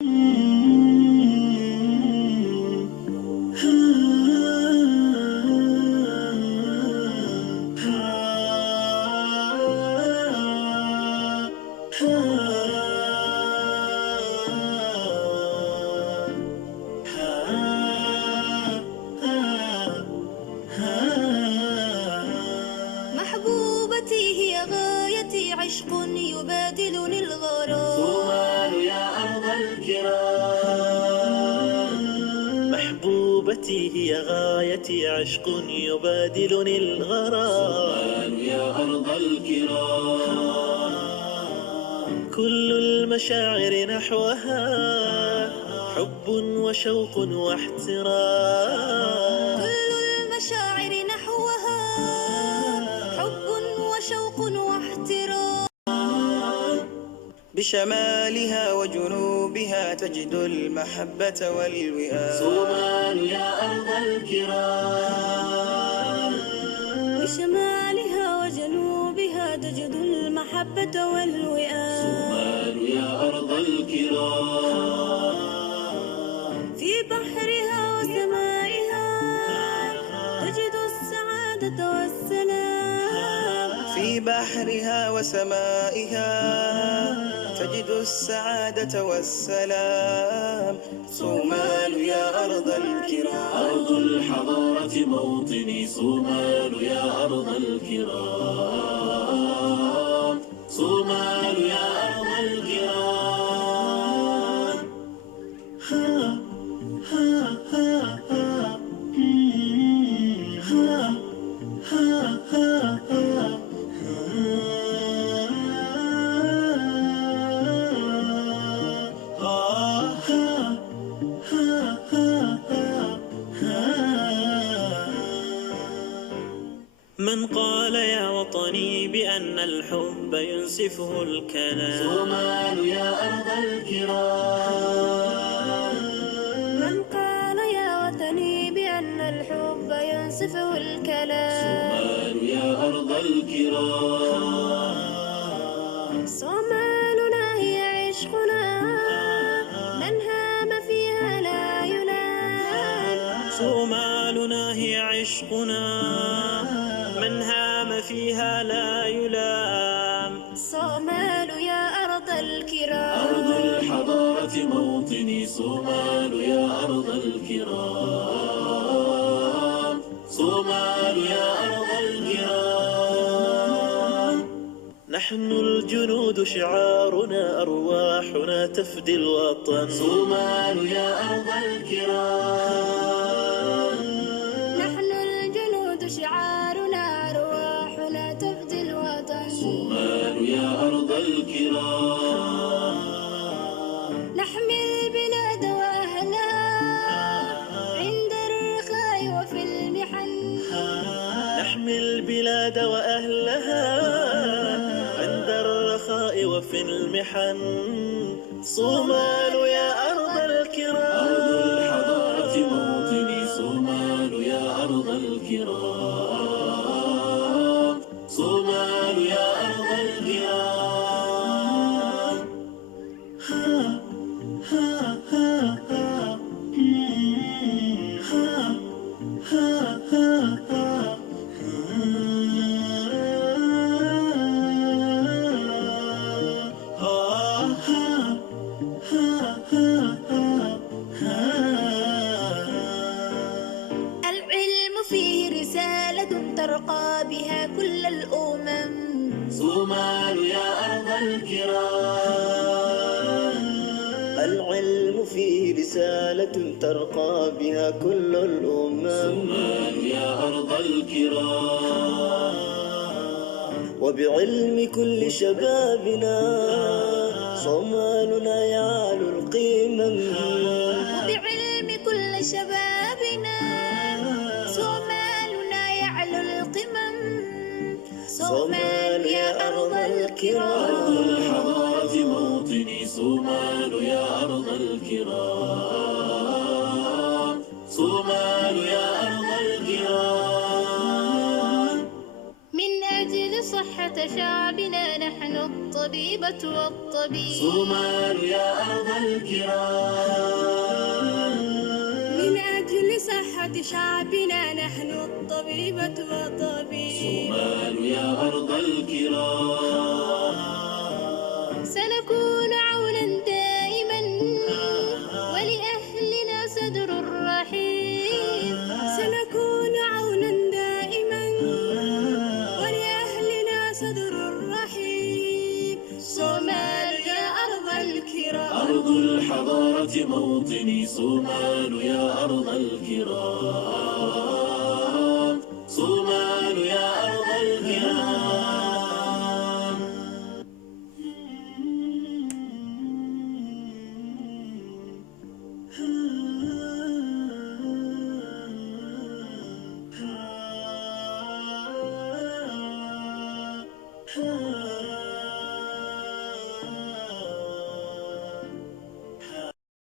محبوبتي هي غايتي، عشق يبادلني الغرام. صومال يا أرض الكرام. محبوبتي هي غايتي، عشق يبادلني الغرام. صومال يا أرض الكرام. كل المشاعر نحوها حب وشوق واحترام. كل المشاعر نحوها حب وشوق واحترام. بشمالها وجنوبها تجد المحبة والوئام. صومال يا أرض الكرام. بشمالها وجنوبها تجد المحبة والوئام. صومال يا أرض الكرام. في بحرها وسمائها تجد السعادة والسلام. في بحرها وسمائها تجد السعادة والسلام. صومال يا أرض الكرام. أرض الحضارة موطني، صومال يا أرض الكرام. صومال يا أرض الكرام. من قال يا وطني بأن الحب ينسفه الكلام. صومال يا أرض الكرام. من قال يا وطني بأن الحب ينسفه الكلام. صومال يا أرض الكرام. صومالنا هي عشقنا، من هام فيها لا يلام. صومالنا هي عشقنا، من هام فيها لا يلام. صومال يا أرض الكرام. أرض الحضارة موطني، صومال يا أرض الكرام. صومال يا أرض الكرام. نحن الجنود شعارنا، أرواحنا تفدي الوطن. صومال يا أرض الكرام. نحن الجنود شعارنا، أرواحنا تفدي الوطن. صومال يا أرض الكرام. نحمي البلاد وأهلها عند الرخاء وفي المحن. نحمي البلاد وأهلها عند الرخاء وفي المحن. صومال يا أرض الكرام. أرض الحضارة موطني، صومال يا أرض الكرام. صومال يا أرض الكرام. العلم فيه رسالة ترقى بها كل الأمم. صومال يا أرض الكرام. العلم فيه رسالة ترقى بها كل الأمم. صومال يا أرض الكرام. وبعلم كل شبابنا صومالنا يعلو القمم. وبعلم كل شبابنا صومالنا يعلو القمم. صومال يا أرض الكرام. أرض الحضارة موطني، صومال يا أرض الكرام. صومال يا أرض الكرام. من أجل صحة شعبنا نحن نحن الطبيبة والطبيب. صومال يا أرض الكرام، من أجل صحة شعبنا نحن الطبيبة والطبيب. صومال يا أرض الكرام، سنكون عونا دائما ولأهلنا صدر رحيم. سنكون عونا دائما ولأهلنا صدر رحيم. صومال يا أرض الكرام، أرض الحضارة موطني. صومال يا أرض الكرام، صومال يا أرض الكرام.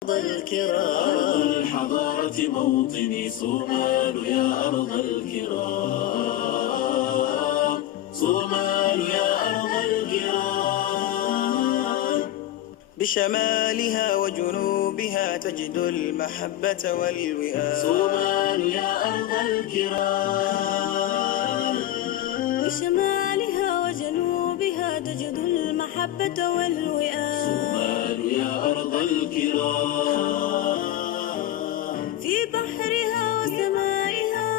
أرض الحضارة موطني. صومال يا أرض الكرام، صومال يا أرض الكرام. بشمالها وجنوبها تجد المحبة والوئام. صومال يا أرض الكرام، بشمالها وجنوبها تجد المحبة والوئام. صومال يا أرض الكرام، في بحرها وسمائها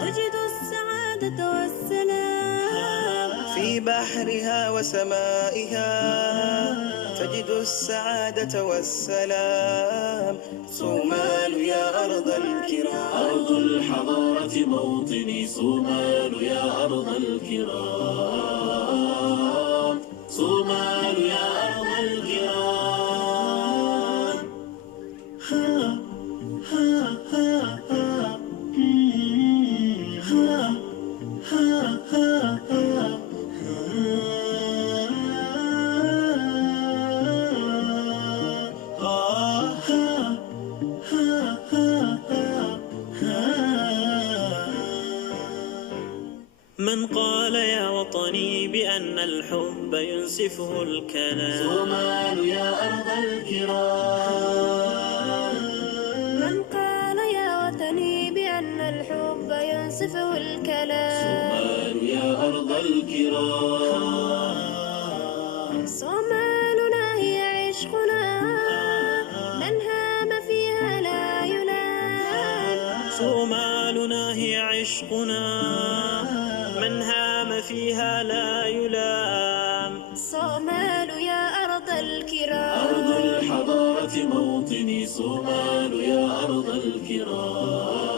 تجد السعادة والسلام. في بحرها وسمائها تجد السعادة والسلام. صومال يا أرض الكرام، أرض الحضارة موطني. صومال يا أرض الكرام، صومال يا أرض الكرام. من قال يا وطني بأن الحب ينسفه الكلام. صومال يا أرض الكرام، من قال يا وطني بأن الحب ينسفه الكلام. صومال يا أرض الكرام، صومالنا هي عشقنا من هام فيها لا يلام. صومالنا هي عشقنا من هام فيها لا يلام. صومال يا أرض الكرام، أرض الحضارة موطني. صومال يا أرض الكرام،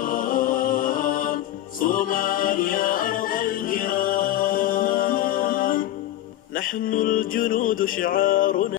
صومال يا أرض الكرام. نحن الجنود شعارنا